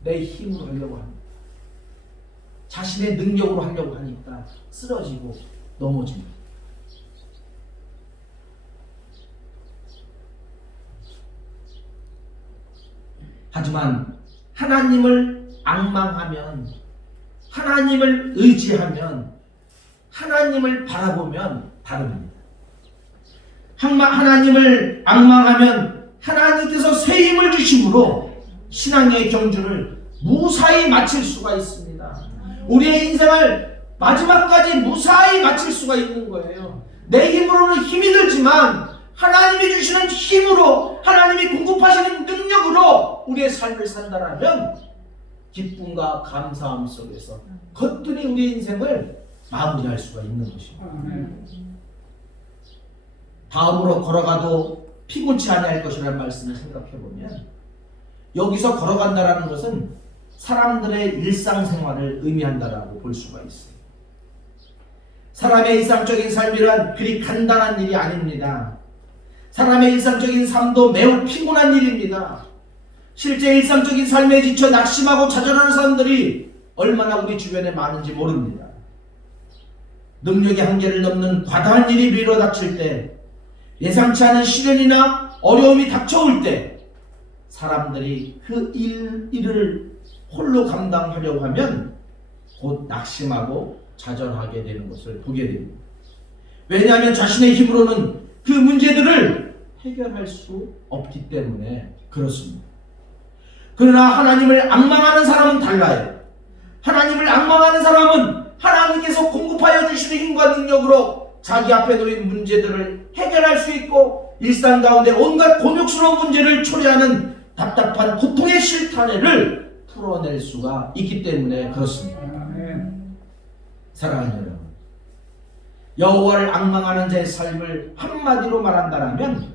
내 힘으로 하려고 합니다. 자신의 능력으로 하려고 하니까 쓰러지고 넘어집니다. 하지만 하나님을 앙망하면, 하나님을 의지하면, 하나님을 바라보면 다릅니다. 하나님을 앙망하면 하나님께서 새 힘을 주심으로 신앙의 경주를 무사히 마칠 수가 있습니다. 우리의 인생을 마지막까지 무사히 마칠 수가 있는 거예요. 내 힘으로는 힘이 들지만 하나님이 주시는 힘으로, 하나님이 공급하시는 능력으로 우리의 삶을 산다라면 기쁨과 감사함 속에서 거뜬히 우리의 인생을 마무리할 수가 있는 것입니다. 다음으로 걸어가도 피곤치 아니할 것이라는 말씀을 생각해보면, 여기서 걸어간다라는 것은 사람들의 일상생활을 의미한다라고 볼 수가 있어요. 사람의 일상적인 삶이란 그리 간단한 일이 아닙니다. 사람의 일상적인 삶도 매우 피곤한 일입니다. 실제 일상적인 삶에 지쳐 낙심하고 좌절하는 사람들이 얼마나 우리 주변에 많은지 모릅니다. 능력의 한계를 넘는 과다한 일이 밀어 닥칠 때, 예상치 않은 시련이나 어려움이 닥쳐올 때 사람들이 그 일을 홀로 감당하려고 하면 곧 낙심하고 좌절하게 되는 것을 보게 됩니다. 왜냐하면 자신의 힘으로는 그 문제들을 해결할 수 없기 때문에 그렇습니다. 그러나 하나님을 앙망하는 사람은 달라요. 하나님을 앙망하는 사람은 하나님께서 공급하여 주시는 힘과 능력으로 자기 앞에 놓인 문제들을 해결할 수 있고, 일상 가운데 온갖 곤욕스러운 문제를 초래하는 답답한 고통의 실타래를 풀어낼 수가 있기 때문에 그렇습니다. 사랑하는 여러분, 여호와를 앙망하는 자의 삶을 한마디로 말한다면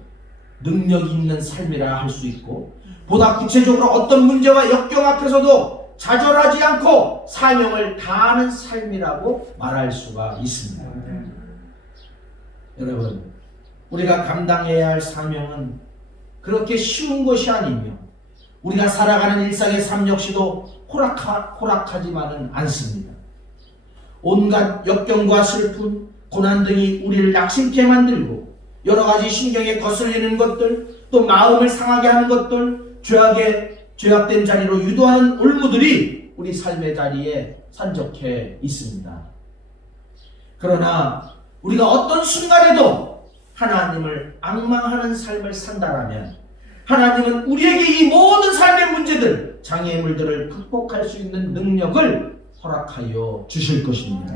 능력 있는 삶이라 할 수 있고, 보다 구체적으로 어떤 문제와 역경 앞에서도 좌절하지 않고 사명을 다하는 삶이라고 말할 수가 있습니다. 여러분, 우리가 감당해야 할 사명은 그렇게 쉬운 것이 아니며, 우리가 살아가는 일상의 삶 역시도 호락하지만은 않습니다. 온갖 역경과 슬픔, 고난 등이 우리를 낙심케 만들고, 여러 가지 신경에 거슬리는 것들, 또 마음을 상하게 하는 것들, 죄악된 자리로 유도하는 올무들이 우리 삶의 자리에 산적해 있습니다. 그러나 우리가 어떤 순간에도 하나님을 앙망하는 삶을 산다라면, 하나님은 우리에게 이 모든 삶의 문제들, 장애물들을 극복할 수 있는 능력을 허락하여 주실 것입니다.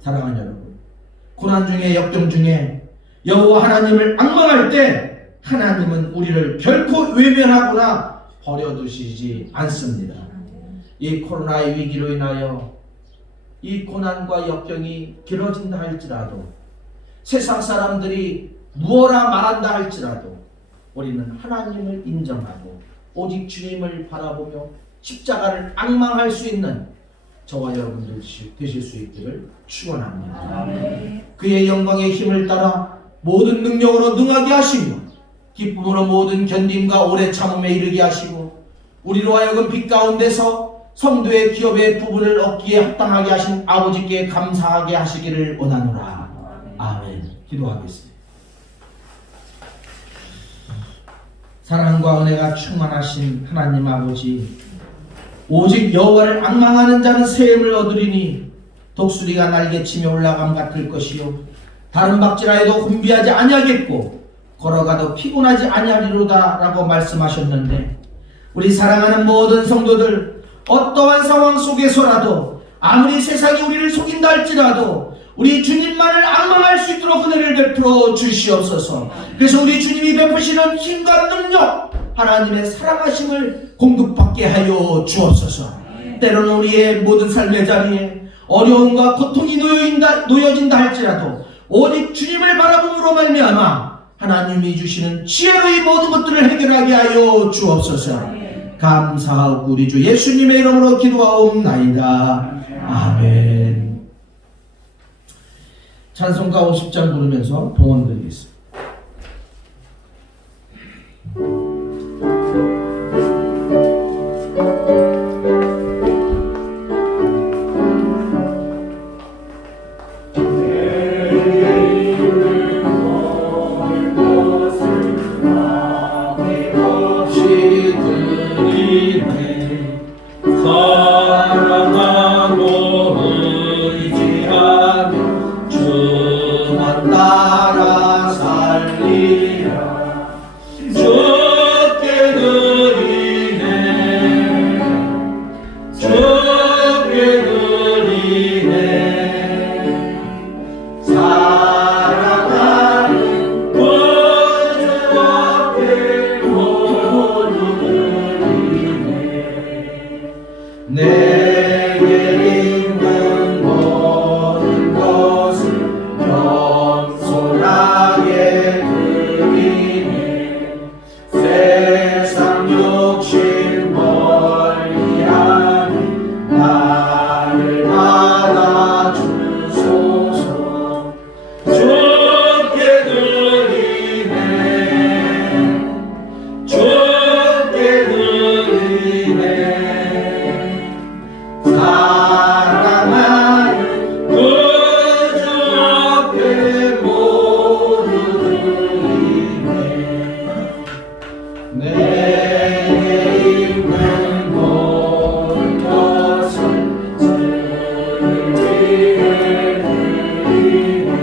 사랑하는 여러분, 고난 중에, 역경 중에 여호와 하나님을 앙망할 때 하나님은 우리를 결코 외면하거나 버려두시지 않습니다. 이 코로나의 위기로 인하여 이 고난과 역경이 길어진다 할지라도, 세상 사람들이 무엇라 말한다 할지라도 우리는 하나님을 인정하고 오직 주님을 바라보며 십자가를 앙망할 수 있는 저와 여러분들 되실 수 있기를 축원합니다. 그의 영광의 힘을 따라 모든 능력으로 능하게 하시며, 기쁨으로 모든 견딤과 오래 참음에 이르게 하시고, 우리로 하여금 빛 가운데서 성도의 기업의 부분을 얻기에 합당하게 하신 아버지께 감사하게 하시기를 원하노라. 아멘. 기도하겠습니다. 사랑과 은혜가 충만하신 하나님 아버지, 오직 여호와를 앙망하는 자는 새 힘을 얻으리니 독수리가 날개치며 올라감 같을 것이요, 다른 박질하여도 혼비하지 아니하겠고 걸어가도 피곤하지 아니하리로다 라고 말씀하셨는데, 우리 사랑하는 모든 성도들, 어떠한 상황 속에서라도 아무리 세상이 우리를 속인다 할지라도 우리 주님만을 앙망할 수 있도록 은혜를 베풀어 주시옵소서. 그래서 우리 주님이 베푸시는 힘과 능력, 하나님의 사랑하심을 공급받게 하여 주옵소서. 때로는 우리의 모든 삶의 자리에 어려움과 고통이 놓여진다 할지라도 오직 주님을 바라봄으로 말미암아 하나님이 주시는 지혜로 이 모든 것들을 해결하게 하여 주옵소서. 감사하고 우리 주 예수님의 이름으로 기도하옵나이다. 아멘. 찬송가 50장 부르면서 봉헌 드리겠습니다. 사랑하고 의지하며 주만 따라 살리라. 주께 드리네, 주께 드리네. 사랑하는 구주 앞에 모두 드리네. 내게 있는 모든 것을 겸손하게 드리네. 세상 욕심 멀리하니 나를 받아주소서. 주께 드리네, 주께 드리네. 사랑하는 구주 앞에 모두 드리네. 내게 있는 모든 것을 주를 위해 드리네.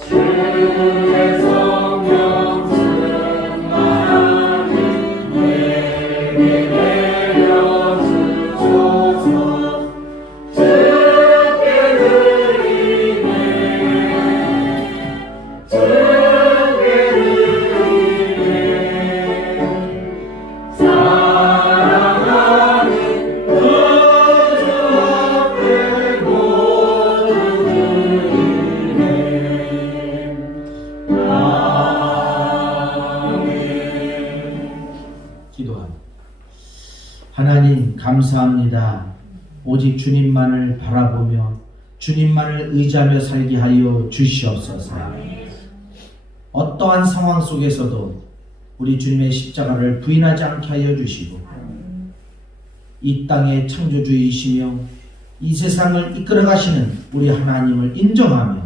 주의 성령 충만하니 내게 내려주소서. 주께 드리네, 주께 드리네. 사랑하는 구주 앞에 모두 드리네. 아멘. 기도합니다. 하나님 감사합니다. 오직 주님만을 바라보며 주님만을 의지하며 살게 하여 주시옵소서. 어떠한 상황 속에서도 우리 주님의 십자가를 부인하지 않게 하여 주시고 이 땅의 창조주이시며 이 세상을 이끌어 가시는 우리 하나님을 인정하며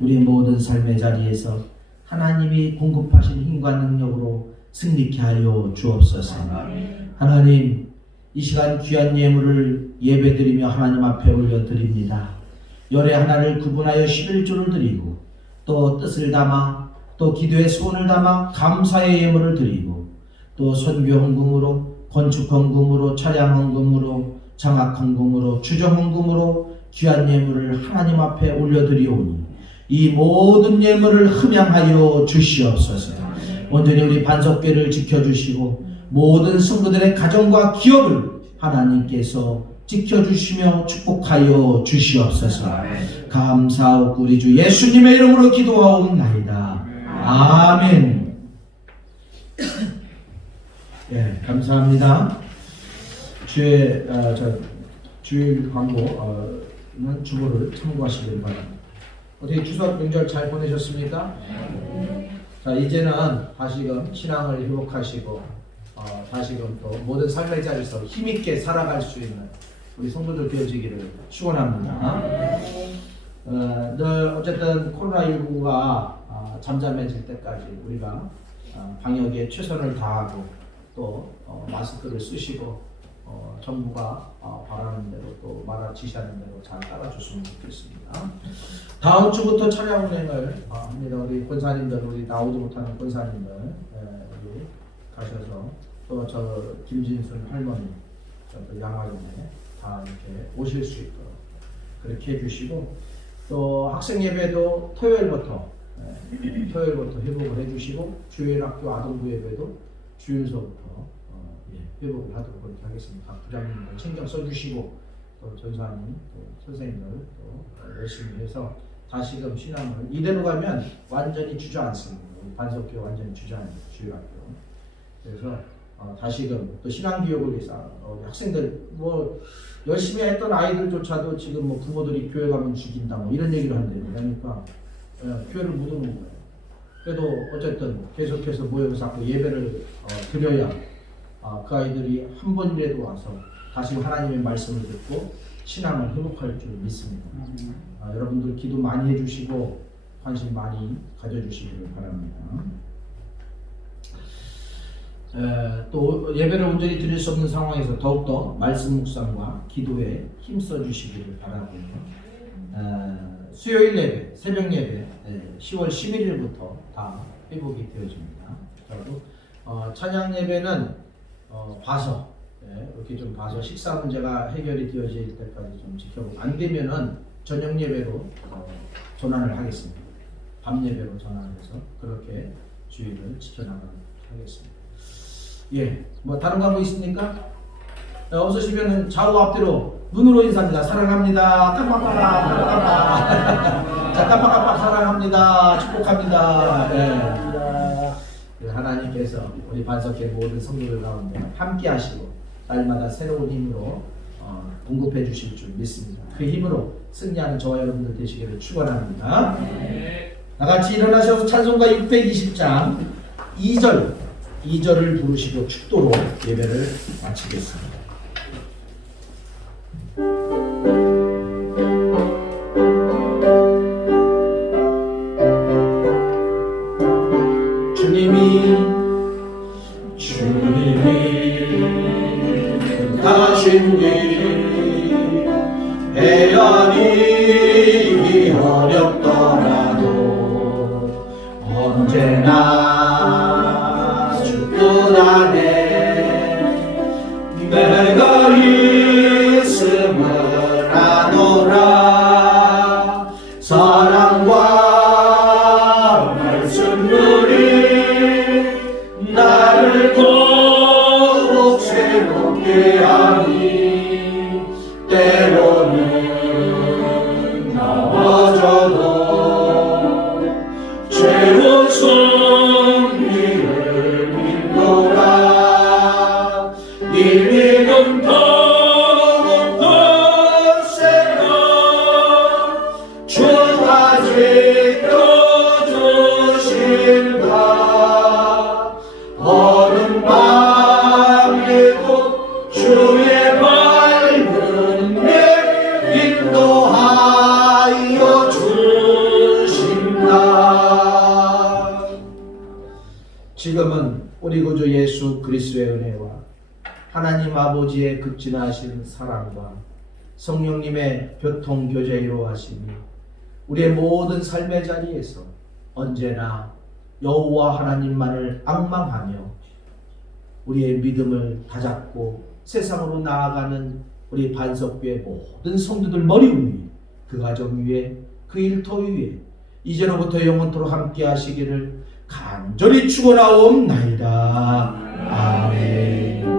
우리 모든 삶의 자리에서 하나님이 공급하신 힘과 능력으로 승리케 하여 주옵소서. 하나님, 이 시간 귀한 예물을 예배드리며 하나님 앞에 올려드립니다. 열의 하나를 구분하여 11조를 드리고 또 뜻을 담아 또 기도의 소원을 담아 감사의 예물을 드리고 또 선교 헌금으로 건축 헌금으로 차량 헌금으로 장학 헌금으로 주정 헌금으로 귀한 예물을 하나님 앞에 올려드리오니 이 모든 예물을 흠양하여 주시옵소서. 온전히 우리 반석교를 지켜주시고 모든 성도들의 가정과 기업을 하나님께서 지켜주시며 축복하여 주시옵소서. 감사하고 우리 주 예수님의 이름으로 기도하옵나이다. 아멘. 예, 감사합니다. 주일 광고는 주보를 참고하시길 바랍니다. 어떻게 추석 명절 잘 보내셨습니까? 자, 이제는 다시금 신앙을 회복하시고 다시금 또 모든 삶의 자리에서 힘있게 살아갈 수 있는 우리 성도들 되어지기를 축원합니다. 늘 어쨌든 코로나19가 잠잠해질 때까지 우리가 방역에 최선을 다하고 또 마스크를 쓰시고 정부가 바라는 대로 또 말하 지시하는 대로 잘 따라줬으면 좋겠습니다. 다음 주부터 차량 운행을 합니다. 우리 권사님들, 우리 나오지 못하는 권사님들 여기 가셔서 또 저 김진순 할머니, 저 양아름에 다 이렇게 오실 수 있도록 그렇게 해주시고 또 학생 예배도 토요일부터 회복을 해주시고 주일 학교 아동부 예배도 주일서부터 회복을 하도록 그렇게 하겠습니다. 각 부장님들 신경 써주시고 또 전사님, 또 선생님들 또 열심히 해서 다시금 신앙을 이대로 가면 완전히 주저앉습니다. 반석교 완전히 주저앉고 그래서 다시금 또 신앙교육을 위해서 학생들 뭐 열심히 했던 아이들조차도 지금 뭐 부모들이 교회 가면 죽인다 뭐 이런 얘기를 한대요. 그러니까 교회를 못 오는 거예요. 그래도 어쨌든 계속해서 모여서 자꾸 예배를 드려야 그 아이들이 한 번이라도 와서 다시 하나님의 말씀을 듣고 신앙을 회복할 줄 믿습니다. 여러분들 기도 많이 해주시고 관심 많이 가져주시기를 바랍니다. 또 예배를 온전히 드릴 수 없는 상황에서 더욱더 말씀 묵상과 기도에 힘써 주시기를 바라고요. 수요일 예배, 새벽 예배 10월 11일부터 다 회복이 되어집니다. 그리고 찬양 예배는 봐서 이렇게 좀 봐서 식사 문제가 해결이 되어질 때까지 좀 지켜보고 안 되면은 저녁 예배로 전환을 하겠습니다. 밤 예배로 전환해서 그렇게 주의를 지켜나가도록 하겠습니다. 예, 뭐 다른 거 있습니까? 없으시면은 좌우 앞뒤로 눈으로 인사합니다. 사랑합니다. 깜빡깜빡. 자, 깜빡깜빡 사랑합니다. 축복합니다. 예. 하나님께서 우리 반석회 모든 성도들 가운데 함께 하시고 날마다 새로운 힘으로 공급해 주실 줄 믿습니다. 그 힘으로 승리하는 저와 여러분들 되시기를 축원합니다. 다 같이 일어나셔서 찬송가 620장 2절을 부르시고 축도로 예배를 마치겠습니다. 주님이 하신 일 헤아리기 어렵더라도 언제나 주뿐 안에 내가 있음을 아노라. 사랑과 말씀들이 나를 더욱 새롭게 하니 때로는 넘어져도 죄운 승리를 믿노라. 일리는 더욱 거세라. 주 아직도 주신다. 어느 밤에도 주의 밝은 내 인도하여 주신다. 지금은 우리 구주 예수 그리스도의 은혜와 하나님 아버지의 극진하신 사랑과 성령님의 교통 교제로 하심이 우리의 모든 삶의 자리에서 언제나 여호와 하나님만을 앙망하며 우리의 믿음을 다잡고 세상으로 나아가는 우리 반석교의 모든 성도들 머리 위에, 그 가정 위에, 그 일터 위에 이제로부터 영원토록 함께 하시기를 간절히 축원하옵나이다. 아멘.